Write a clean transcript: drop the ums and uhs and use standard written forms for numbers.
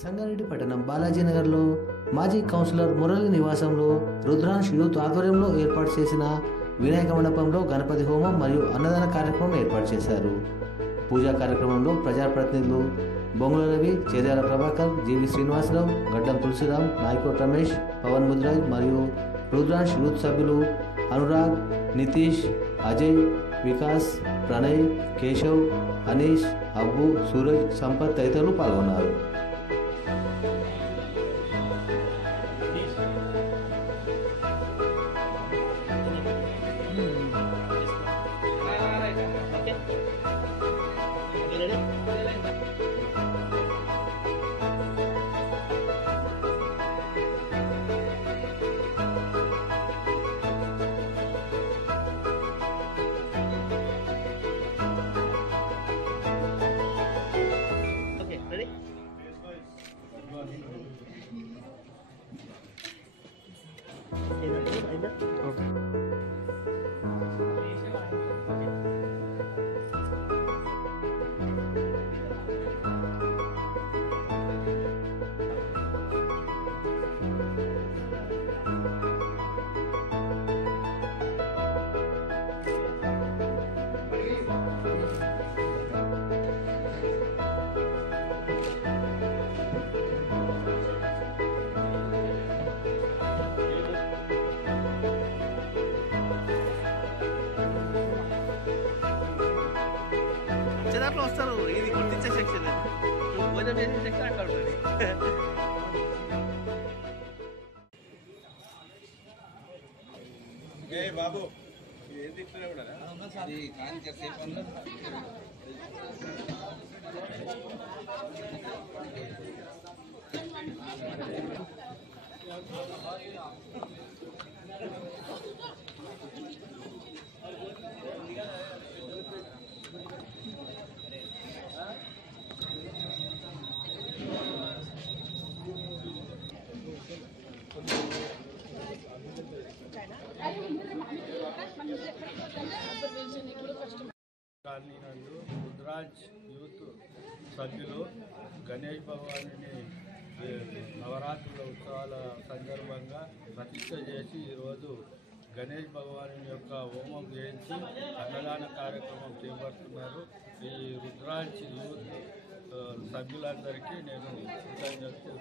సంగారెడ్డి పట్టణం బాలాజీనగర్లో మాజీ కౌన్సిలర్ మురళి నివాసంలో రుద్రాంశ్ యూత్ ఆధ్వర్యంలో ఏర్పాటు చేసిన వినాయక మండపంలో గణపతి హోమం మరియు అన్నదాన కార్యక్రమం ఏర్పాటు చేశారు. పూజా కార్యక్రమంలో ప్రజాప్రతినిధులు బొంగుల రవి, చేర్యాల ప్రభాకర్, జీవి శ్రీనివాసరావు, గడ్డం తులసిరామ్, నాయకోట్ రమేష్, పవన్ ముద్రాజ్ మరియు రుద్రాంశ్ యూత్ సభ్యులు అనురాగ్, నితీష్, అజయ్, వికాస్, ప్రణయ్, కేశవ్, అనీష్, అబ్బు, సూరజ్, సంపత్ తదితరులు పాల్గొన్నారు. దాంట్లో వస్తారు. ఇది గుర్తించే సెక్షన్, భోజనం చేసే సెక్షన్ అక్కడ ఉంటుంది. బాబు ఏం తింటున్నా కూడా కాలనీ నందు రుద్రాంశ్ యూత్ సభ్యులు గణేష్ భగవానుని నవరాత్రుల ఉత్సవాల సందర్భంగా ప్రతిష్ఠ చేసి ఈరోజు గణేష్ భగవాను యొక్క హోమం చేయించి అన్నదాన కార్యక్రమం చేపడుతున్నారు. ఈ రుద్రాంశ్ యూత్ సభ్యులందరికీ నేను కృతజ్ఞతలు